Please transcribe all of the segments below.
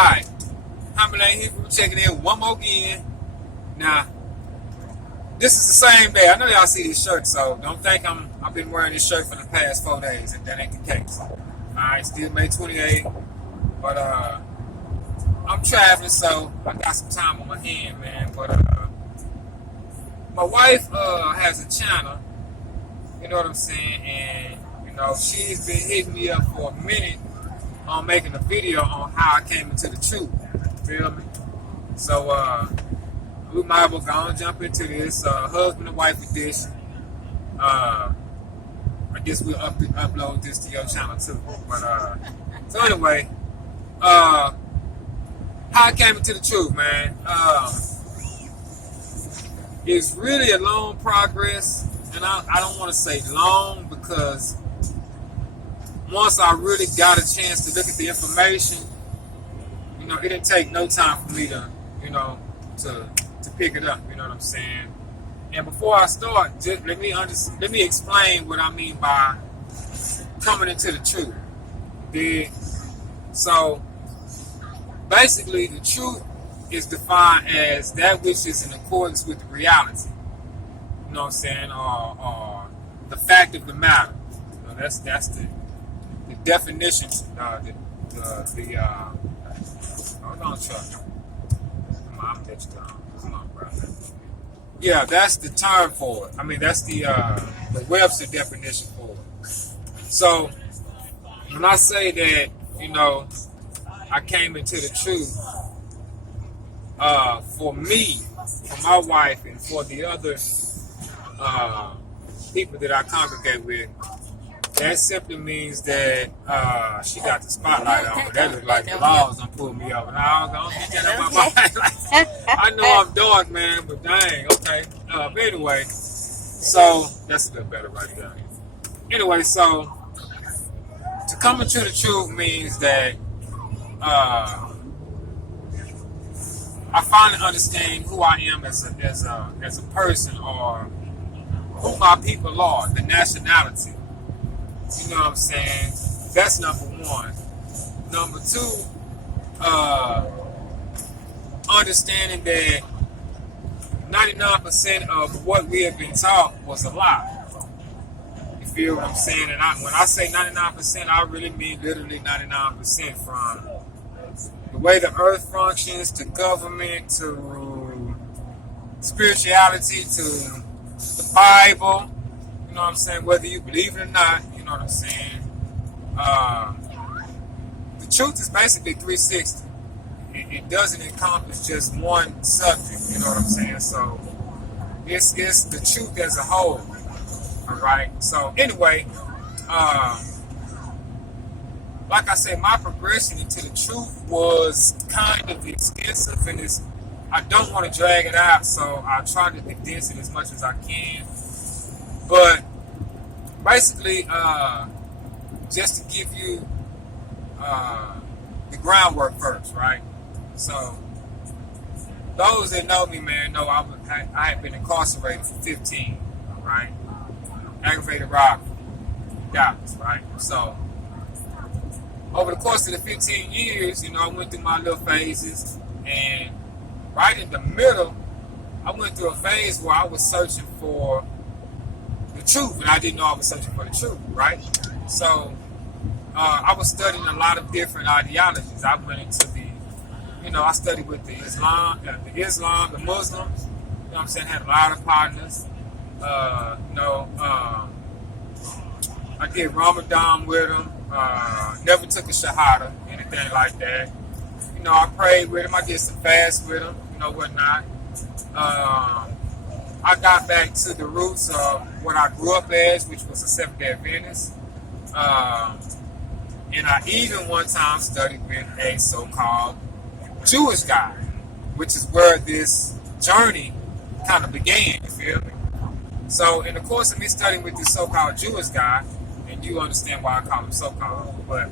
Alright, Hammerlane Hebrew checking in one more again. Now, this is the same day. I know y'all see this shirt, so don't think I've been wearing this shirt for the past 4 days, and that ain't the case. Alright, still May 28th, but I'm traveling, so I got some time on my hand, man. But my wife has a channel, you know what I'm saying, and you know she's been hitting me up for a minute on making a video on how I came into the truth. Feel me? So we might as well go and jump into this. Husband and wife edition. I guess we'll upload this to your channel too. But so anyway, how I came into the truth, man. It's really a long progress, and I don't want to say long because once I really got a chance to look at the information, you know, it didn't take no time for me to, you know, to pick it up. You know what I'm saying? And before I start, just let me explain what I mean by coming into the truth. So basically, the truth is defined as that which is in accordance with the reality. You know what I'm saying? Or the fact of the matter. You know, that's the definition. Hold on, Chuck. Come on, I'm let you down. Come on, brother. Yeah, that's the term for it. I mean, that's the Webster definition for it. So when I say that, you know, I came into the truth, for me, for my wife, and for the other people that I congregate with, that simply means that she got the spotlight on her. That looks like the laws done pulled me over. Now, don't get that up my mind. I know I'm dark, man, but dang, okay. But anyway, so that's a little better right there. Anyway, so to come into the truth means that I finally understand who I am as a person, or who my people are, the nationality. You know what I'm saying? That's number one. Number two, understanding that 99% of what we have been taught was a lie. You feel what I'm saying? And when I say 99%, I really mean literally 99%, from the way the earth functions, to government, to spirituality, to the Bible. You know what I'm saying? Whether you believe it or not, you know what I'm saying? The truth is basically 360. It doesn't encompass just one subject, you know what I'm saying? So it's the truth as a whole. Alright? So anyway, like I said, my progression into the truth was kind of extensive, and I don't want to drag it out, so I try to condense it as much as I can. But basically, just to give you the groundwork first, right? So those that know me, man, know I had been incarcerated for 15, right? Aggravated robbery, Dallas, right? So over the course of the 15 years, you know, I went through my little phases, and right in the middle, I went through a phase where I was searching for the truth, and I didn't know I was searching for the truth, right? So I was studying a lot of different ideologies. I went into I studied with the Islam, the Muslims. You know what I'm saying? Had a lot of partners. I did Ramadan with them. Never took a shahada, anything like that. You know, I prayed with them. I did some fasts with them. You know, whatnot. I got back to the roots of what I grew up as, which was a Seventh-day Adventist. And I even one time studied with a so-called Jewish guy, which is where this journey kind of began, you feel me? So in the course of me studying with this so-called Jewish guy, and you understand why I call him so-called, but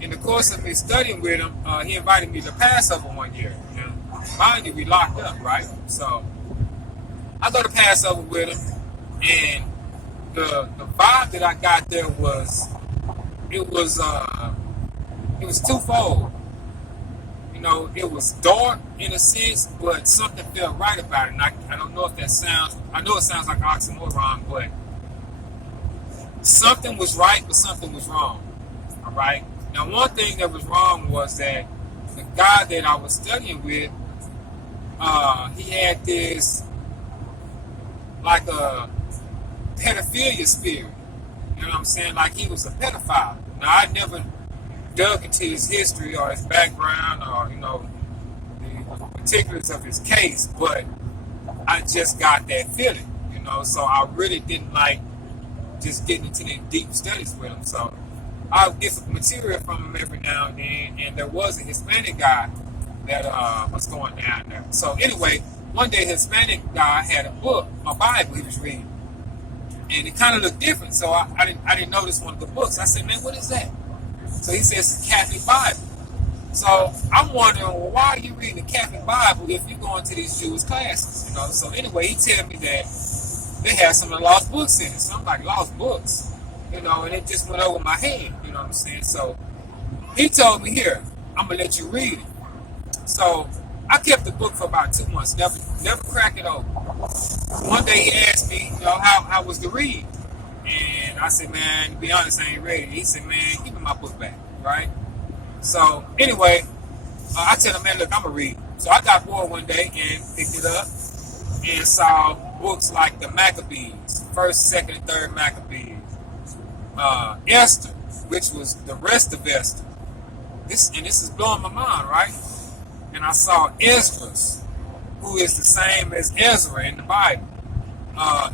in the course of me studying with him, he invited me to Passover one year. Now, mind you, we locked up, right? So I go to Passover with him, and the vibe that I got there was twofold. You know, it was dark in a sense, but something felt right about it. And I don't know if that sounds, I know it sounds like oxymoron, but something was right, but something was wrong. All right. Now, one thing that was wrong was that the guy that I was studying with, he had this like a pedophilia spirit. You know what I'm saying? Like he was a pedophile. Now, I never dug into his history or his background or, you know, the particulars of his case, but I just got that feeling, you know, so I really didn't like just getting into the deep studies with him. So I'll get some material from him every now and then, and there was a Hispanic guy that was going down there. So anyway, one day Hispanic guy had a book, a Bible he was reading, and it kind of looked different. So I didn't notice one of the books. I said, man, what is that? So he says it's a Catholic Bible. So I'm wondering, well, why are you reading the Catholic Bible if you're going to these Jewish classes? You know. So anyway, he tell me that they have some of the lost books in it. So I'm like, lost books, you know, and it just went over my head. You know what I'm saying? So he told me, here, I'm gonna let you read it. So I kept the book for about 2 months, never cracked it open. One day he asked me, you know, how was the read? And I said, man, to be honest, I ain't ready. He said, man, give me my book back, right? So anyway, I tell him, man, look, I'm gonna read. So I got bored one day and picked it up and saw books like the Maccabees, first, second, and third Maccabees, Esther, which was the rest of Esther. This is blowing my mind, right? And I saw Esdras, who is the same as Ezra in the Bible.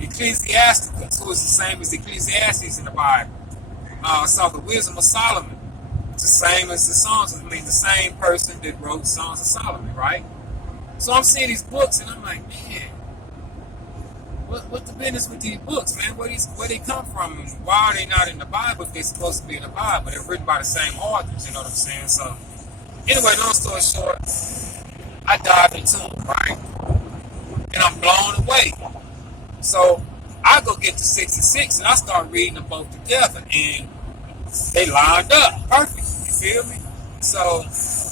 Ecclesiasticus, who is the same as Ecclesiastes in the Bible. I saw the Wisdom of Solomon, it's the same as the Songs. I mean, the same person that wrote Songs of Solomon, right? So I'm seeing these books, and I'm like, man, what the business with these books, man? Where they come from, and why are they not in the Bible if they're supposed to be in the Bible? They're written by the same authors, you know what I'm saying? So anyway, long story short, I dive into them, right? And I'm blown away. So I go get to 66 and I start reading them both together, and they lined up perfect. You feel me? So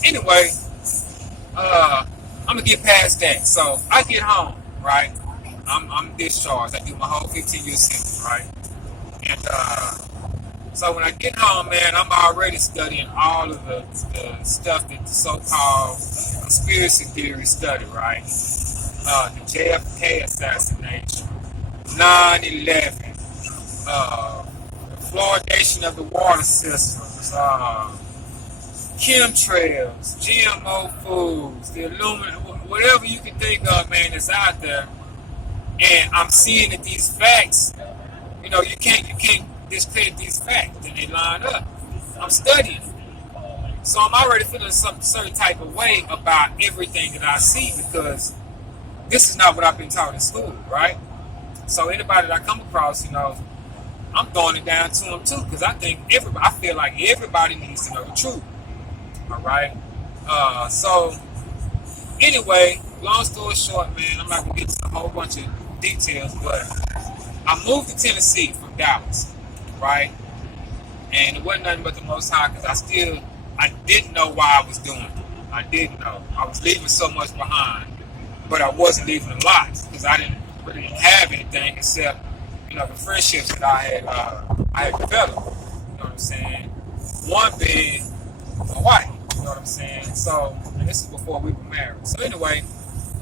anyway, I'm gonna get past that. So I get home, right? I'm discharged. I do my whole 15-year sentence, right? And so when I get home, man, I'm already studying all of the stuff that the so-called conspiracy theories study, right? The JFK assassination, 9/11, the fluoridation of the water systems, chemtrails, GMO foods, the aluminum, whatever you can think of, man, that's out there. And I'm seeing that these facts, you know, you can't discredit these facts, and they line up. I'm studying, so I'm already feeling some certain type of way about everything that I see, because this is not what I've been taught in school, right? So anybody that I come across, you know, I'm throwing it down to them too, because I feel like everybody needs to know the truth. All right. So anyway, long story short, man, I'm not gonna get into a whole bunch of details, but I moved to Tennessee from Dallas, right? And it wasn't nothing but the Most High, because I didn't know why I was doing it. I didn't know. I was leaving so much behind, but I wasn't leaving a lot, because I didn't really have anything except, you know, the friendships that I had developed. You know what I'm saying? One being my wife. You know what I'm saying? So, and this is before we were married. So anyway,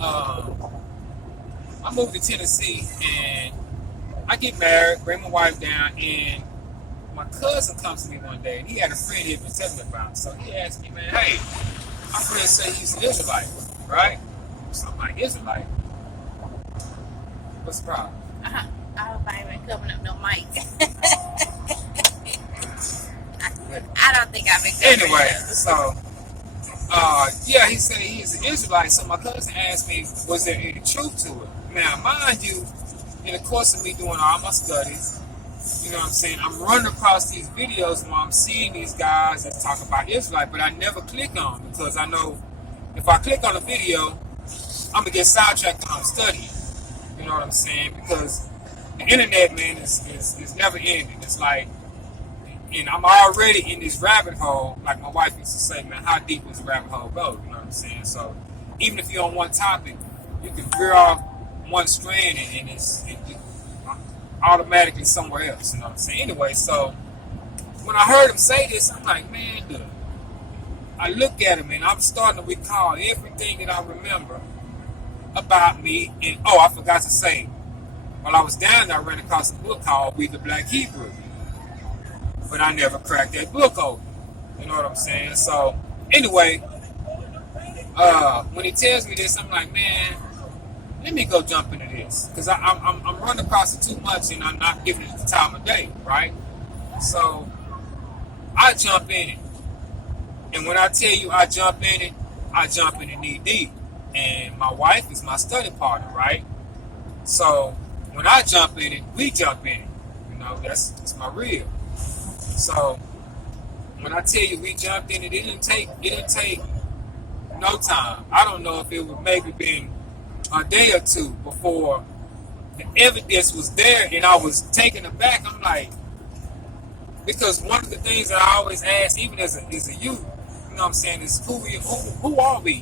I moved to Tennessee, and I get married, bring my wife down, and my cousin comes to me one day, and he had a friend he had been telling me about. So he asked me, man, hey, my friend said he's an Israelite, right? So I'm like, Israelite? What's the problem? I hope I ain't been coming up no mic. I don't think I've been coming Anyway, so, yeah, he said he's an Israelite. So my cousin asked me, was there any truth to it? Now, mind you, in the course of me doing all my studies, you know what I'm saying, I'm running across these videos where I'm seeing these guys that talk about Israelite, but I never click on them, because I know if I click on a video, I'm going to get sidetracked when I'm studying. You know what I'm saying? Because the internet, man, is never ending. It's like And I'm already in this rabbit hole. Like my wife used to say, man, how deep does the rabbit hole go? You know what I'm saying? So even if you're on one topic, you can veer off one strand and it's automatically somewhere else. You know what I'm saying? Anyway, so when I heard him say this, I'm like, man, look. I look at him and I'm starting to recall everything that I remember about me. And oh, I forgot to say, while I was down there, I ran across a book called We the Black Hebrew. But I never cracked that book open. You know what I'm saying? So anyway, when he tells me this, I'm like, man, let me go jump into this. Because I'm running across it too much and I'm not giving it the time of day, right? So I jump in it. And when I tell you I jump in it knee deep. And my wife is my study partner, right? So when I jump in it, we jump in it. You know, that's my real. So when I tell you we jumped in it, it didn't take no time. I don't know if it would maybe been a day or two before the evidence was there and I was taken aback. I'm like, because one of the things that I always ask, even as a youth, you know what I'm saying, is who are we?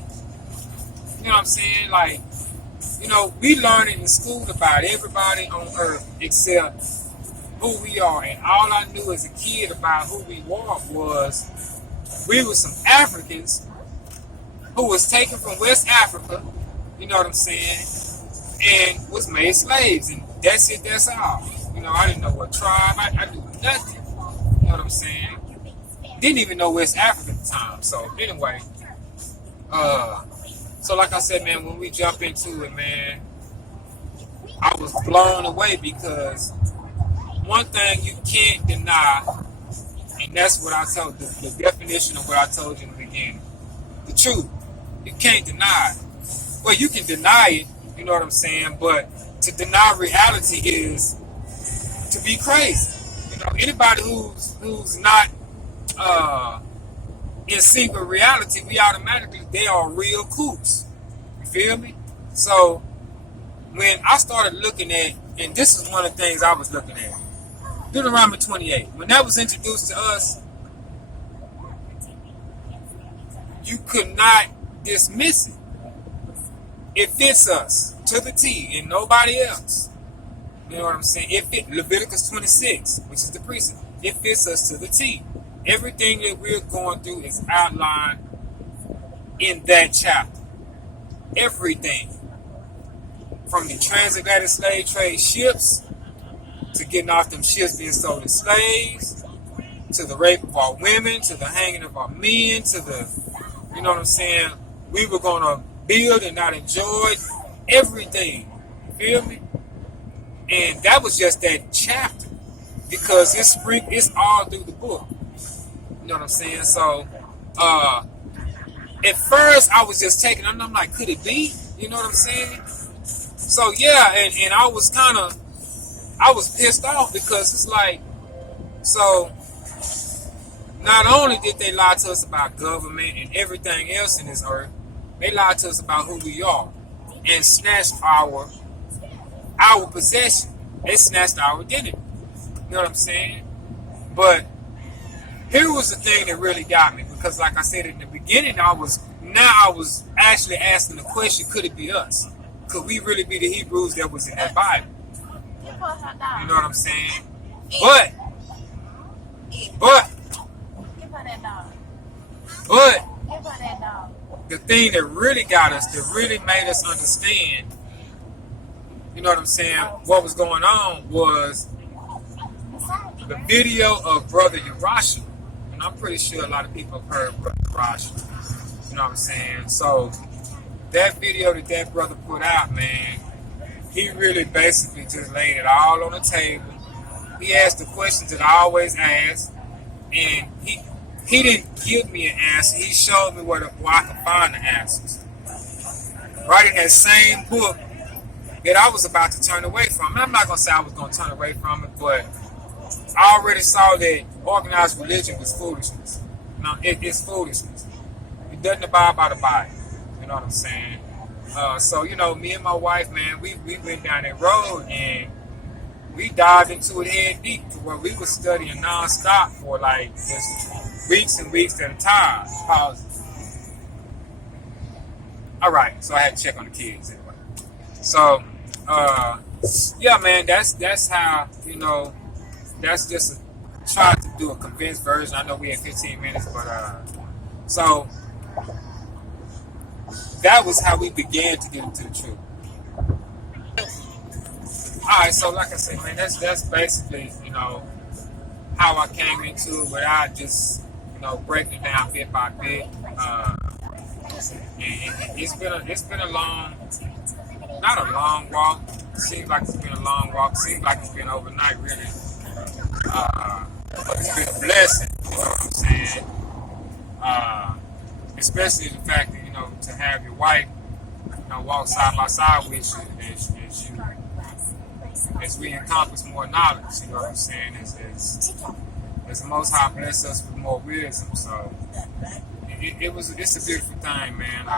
You know what I'm saying? Like, you know, we learn in school about everybody on earth except who we are. And all I knew as a kid about who we were was we were some Africans who was taken from West Africa, you know what I'm saying, and was made slaves. And that's it, that's all. You know, I didn't know what tribe, I knew nothing. You know what I'm saying? Didn't even know West Africa at the time. So anyway, so like I said, man, when we jump into it, man, I was blown away because one thing you can't deny, and that's what I told, the definition of what I told you in the beginning, the truth. You can't deny it. Well, you can deny it, you know what I'm saying, but to deny reality is to be crazy. You know, anybody who's not in sync with reality, we automatically, they are real kooks. You feel me? So when I started looking at, and this is one of the things I was looking at, Deuteronomy 28, when that was introduced to us, you could not dismiss it. It fits us to the T and nobody else. You know what I'm saying? Leviticus 26, which is the precept, it fits us to the T. Everything that we're going through is outlined in that chapter. Everything. From the transatlantic slave trade ships, to getting off them ships being sold as slaves, to the rape of our women, to the hanging of our men, to the, you know what I'm saying, we were going to build and not enjoy everything. You feel me? And that was just that chapter, because it's all through the book. You know what I'm saying? So, at first I was just taking, I'm like, could it be? You know what I'm saying? So yeah, and I was pissed off because it's like, so not only did they lie to us about government and everything else in this earth, they lied to us about who we are and snatched our possession. They snatched our identity. You know what I'm saying? But here was the thing that really got me, because like I said in the beginning, I was actually asking the question, could it be us? Could we really be the Hebrews that was in that Bible? You know what I'm saying? But the thing that really got us, that really made us understand, you know what I'm saying, what was going on, was the video of Brother Yarashi. And I'm pretty sure a lot of people have heard Brother Yarashi. You know what I'm saying? So that video that brother put out, man, he really basically just laid it all on the table. He asked the questions that I always ask, and he didn't give me an answer. He showed me where I could find the answers. Right in that same book that I was about to turn away from. And I'm not going to say I was going to turn away from it, but I already saw that organized religion was foolishness. No, it's foolishness. It doesn't abide by the Bible. You know what I'm saying? So, you know, me and my wife, man, we went down that road, and we dived into it head deep to where we were studying nonstop for like just weeks and weeks at a time. Pause. All right, so I had to check on the kids anyway. So, yeah, man, that's how, you know, that's just try to do a condensed version. I know we had 15 minutes, but so that was how we began to get into the truth. All right, so like I said, man, that's basically, you know, how I came into it without just, you know, breaking it down bit by bit. And it's been a long, not a long walk. Seems like it's been a long walk. Seems like it's been overnight, really. But it's been a blessing. You know what I'm saying? Especially the fact that, you know, to have your wife, you know, walk side by side with you as we encompass more knowledge. You know what I'm saying? As the Most High bless us with more wisdom. So it's a beautiful thing, man.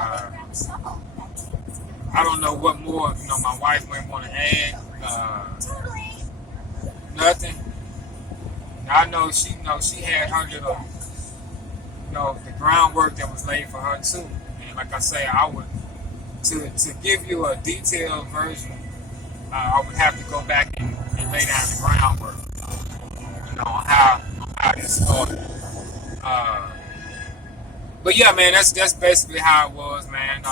I don't know what more, you know, my wife might want to add. Nothing. I know she had her little, you know, the groundwork that was laid for her too. And like I say, I would to give you a detailed version. I would have to go back and lay down the groundwork, you know, on how this started. But yeah, man, that's basically how it was, man.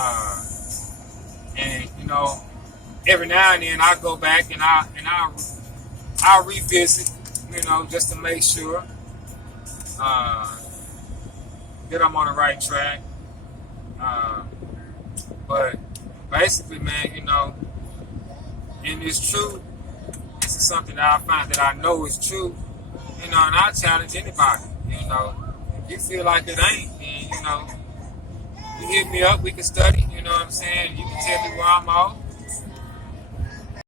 And you know, every now and then I go back and I'll revisit, you know, just to make sure that I'm on the right track. But basically, man, you know, and it's true. This is something that I find that I know is true, you know, and I challenge anybody, you know. If you feel like it ain't, then, you know, you hit me up, we can study, you know what I'm saying? You can tell me where I'm off,